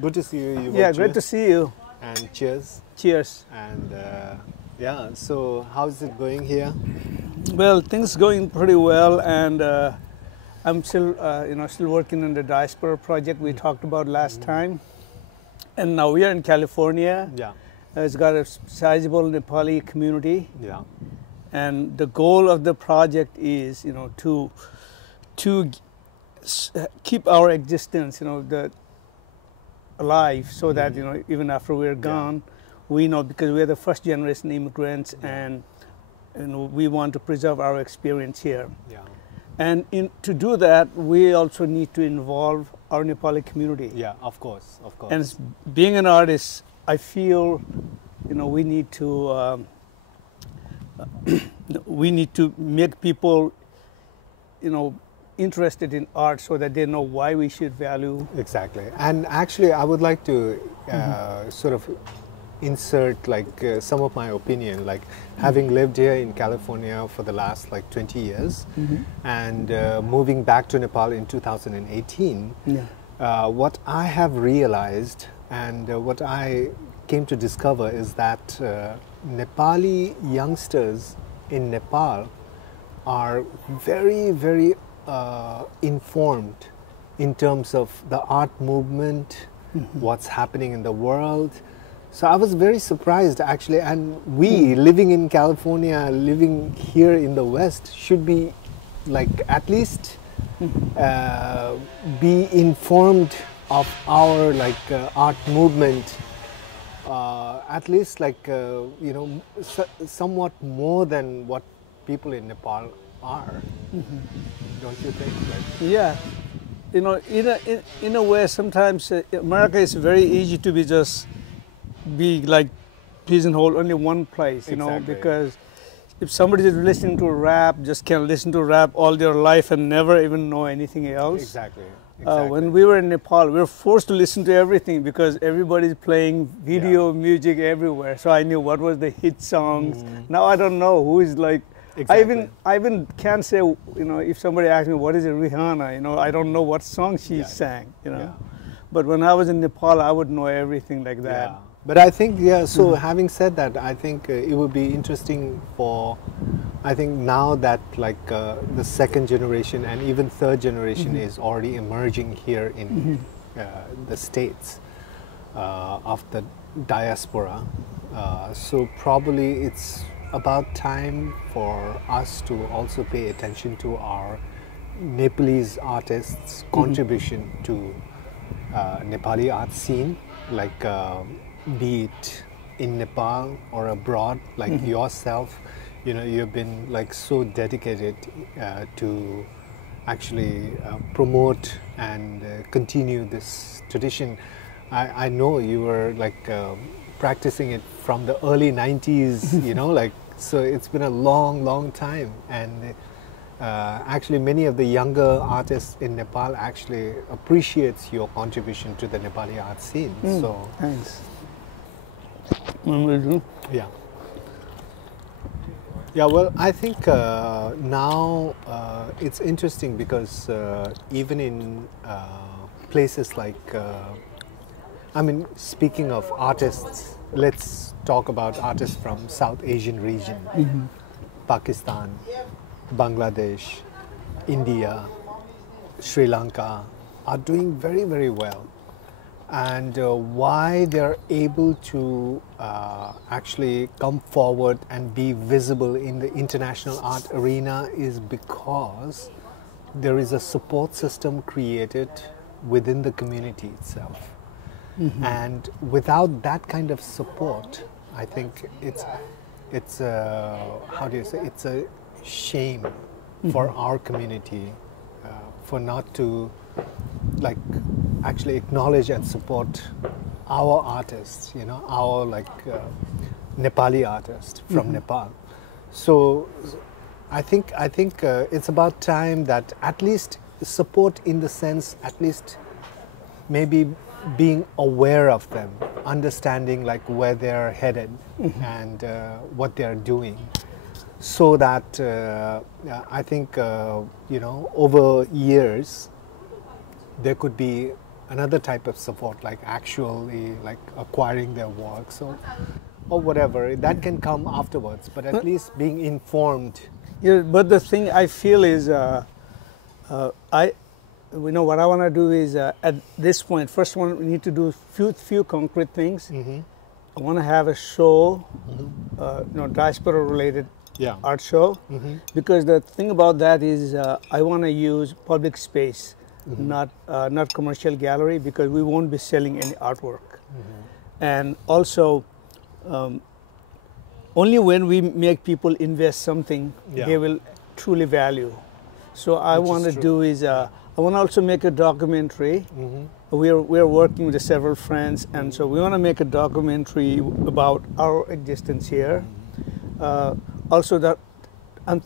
Good to see you. Yeah, great to see you. And cheers. Cheers. And yeah, so how's it going here? Well, things going pretty well, and I'm still, still working on the Diaspora Project we talked about last time. And now we are in California. Yeah. It's got a sizable Nepali community. Yeah. And the goal of the project is, to keep our existence, alive, so that even after we're gone, we know, because we're the first generation immigrants, and we want to preserve our experience here. Yeah. And to do that, we also need to involve our Nepali community. Yeah, of course, of course. And being an artist, I feel, we need to make people, interested in art, so that they know why we should value. Exactly. And actually, I would like to sort of insert some of my opinion, having lived here in California for the last 20 years and moving back to Nepal in 2018. What I have realized and what I came to discover is that Nepali youngsters in Nepal are very, very informed in terms of the art movement, what's happening in the world. So I was very surprised, actually, and we living in California, living here in the West, should be at least be informed of our art movement, at least somewhat more than what people in Nepal are. Don't you think? Yeah, in a way, sometimes America is very easy to be pigeonholed only one place, Exactly. because if somebody is listening to rap, just can listen to rap all their life and never even know anything else. Exactly. When we were in Nepal, we were forced to listen to everything, because everybody's playing video music everywhere. So I knew what was the hit songs. Now I don't know who is Exactly. I even can't say, if somebody asks me what is a Rihanna, I don't know what song she sang, Yeah. But when I was in Nepal, I would know everything like that. Yeah. But I think, so having said that, I think it would be interesting I think now that the second generation and even third generation is already emerging here in the States of the diaspora. So probably it's about time for us to also pay attention to our Nepalese artists' contribution to Nepali art scene, be it in Nepal or abroad, yourself. You've been so dedicated to actually promote and continue this tradition. I know you were practicing it from the early 90s, so it's been a long, long time. And actually many of the younger artists in Nepal actually appreciates your contribution to the Nepali art scene. So thanks. Yeah. Yeah, well, I think now it's interesting because even in places speaking of artists, let's talk about artists from South Asian region, Pakistan, Bangladesh, India, Sri Lanka are doing very, very well. And why they're able to actually come forward and be visible in the international art arena is because there is a support system created within the community itself. And without that kind of support, I think it's how do you say, it's a shame for our community for not to actually acknowledge and support our artists, our Nepali artists from Nepal. So I think it's about time that at least support, in the sense, at least maybe being aware of them, understanding where they're headed and what they're doing, so that I think over years there could be another type of support, like actually like acquiring their works or whatever. That can come afterwards, but at least being informed. Yeah, but the thing I feel is, what I want to do is at this point, first one we need to do few concrete things. I want to have a show, diaspora related art show, because the thing about that is I want to use public space, not commercial gallery, because we won't be selling any artwork. And also, only when we make people invest something, they will truly value. So I want to do is I want to also make a documentary. We're working with several friends, and so we want to make a documentary about our existence here. Also, that I'm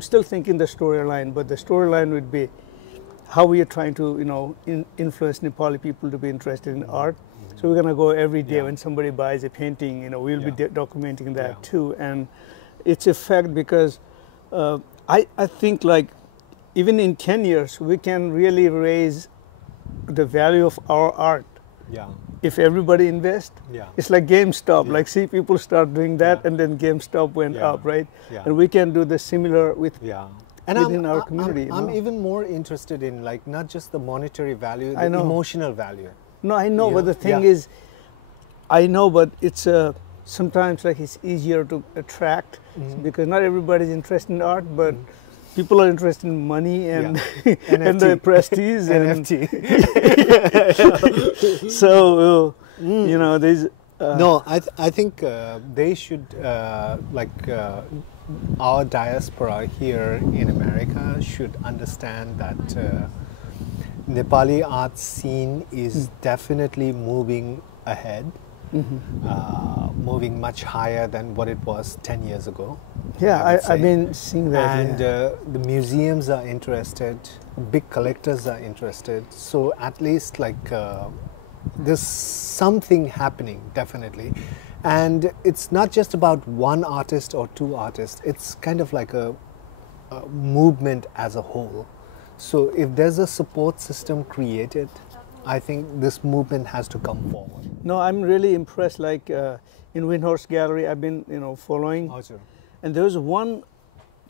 still thinking the storyline, but the storyline would be how we are trying to, influence Nepali people to be interested in art. So we're gonna go every day when somebody buys a painting, we'll be documenting that too. And it's a fact because I think like even in 10 years, we can really raise the value of our art. If everybody invests, it's like GameStop. Like, see, people start doing that, and then GameStop went up, right? And we can do the similar within our community. I'm even more interested in like not just the monetary value, the emotional value. No, I know, but the thing is, I know, but it's sometimes like it's easier to attract because not everybody's interested in art, but people are interested in money and and the prestige and NFT. So there's no, I think they should our diaspora here in America should understand that Nepali art scene is definitely moving ahead, moving much higher than what it was 10 years ago. Yeah, I've been seeing that. And the museums are interested, big collectors are interested. So at least like there's something happening, definitely. And it's not just about one artist or two artists, it's kind of like a movement as a whole. So if there's a support system created, I think this movement has to come forward. No, I'm really impressed. Like in Windhorse Gallery, I've been following, and there was one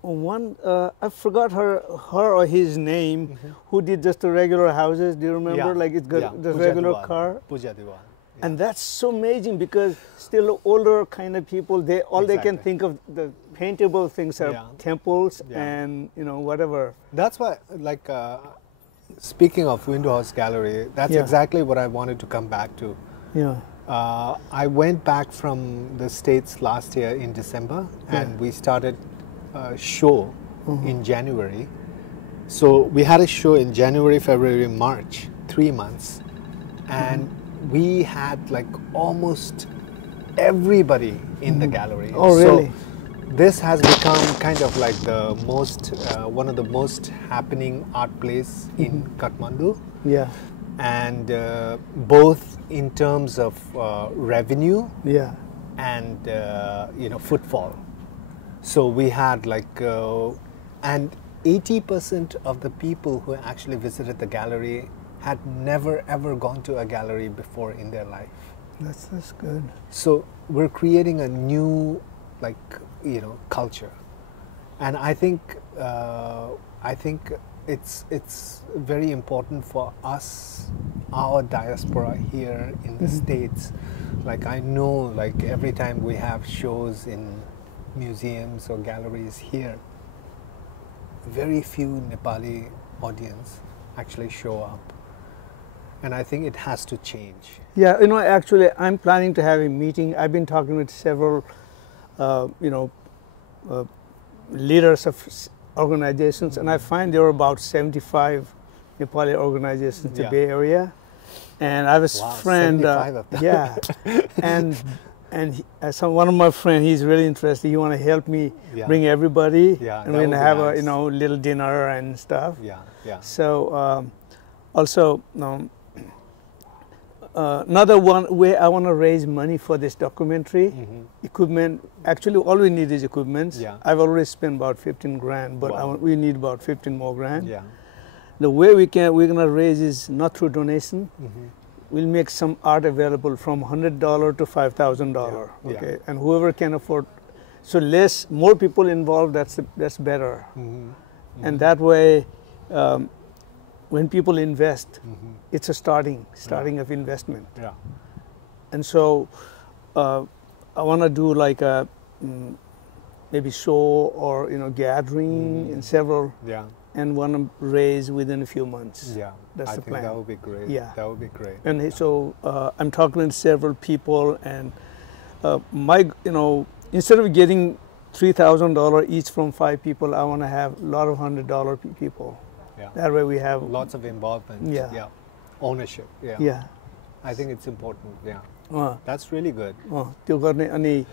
I forgot her or his name, who did just the regular houses. Do you remember? Like it's got the regular car. Puja Diwan. And that's so amazing because still older kind of people, they can think of the paintable things are temples and whatever. That's why, like, speaking of Windhorse Gallery, that's exactly what I wanted to come back to. I went back from the States last year in December, and we started a show in January. So we had a show in January, February, March, 3 months, and we had like almost everybody in the gallery. Oh, really? So this has become kind of like the most, one of the most happening art place in Kathmandu. Yeah. And both in terms of revenue and footfall. So we had like, and 80% of the people who actually visited the gallery had never ever gone to a gallery before in their life. That's good. So we're creating a new culture, and I think it's very important for us, our diaspora here in the States. Like I know, like every time we have shows in museums or galleries here, very few Nepali audience actually show up. And I think it has to change. Yeah, actually, I'm planning to have a meeting. I've been talking with several, leaders of organizations, and I find there are about 75 Nepali organizations in the Bay Area. And I have a friend, 75 of them. one of my friends, he's really interested. He want to help me bring everybody, and we're gonna have a little dinner and stuff. So also. Another one way I want to raise money for this documentary, equipment. Actually, all we need is equipment. I've already spent about 15 grand, but we need about 15 more grand. the way we're going to raise is not through donation. We'll make some art available from $100 to $5,000. Okay, and whoever can afford. So more people involved. That's better. And that way, when people invest, it's a starting of investment. Yeah. And so, I want to do like a maybe show or gathering in several. Yeah. And want to raise within a few months. Yeah, that's the plan. That would be great. Yeah, that would be great. And so I'm talking to several people, and instead of getting $3,000 each from 5 people, I want to have a lot of $100 people. Yeah. That way we have lots of involvement. Yeah. Yeah. Ownership. Yeah. Yeah. I think it's important. Yeah. That's really good. त्यो गर्ने अनि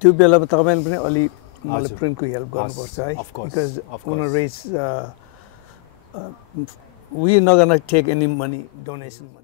त्यो बेलामा तपाईले पनि अलि मलाई प्रिन्टको help गर्नुपर्छ है because I want to raise we're not going to take any money donation money.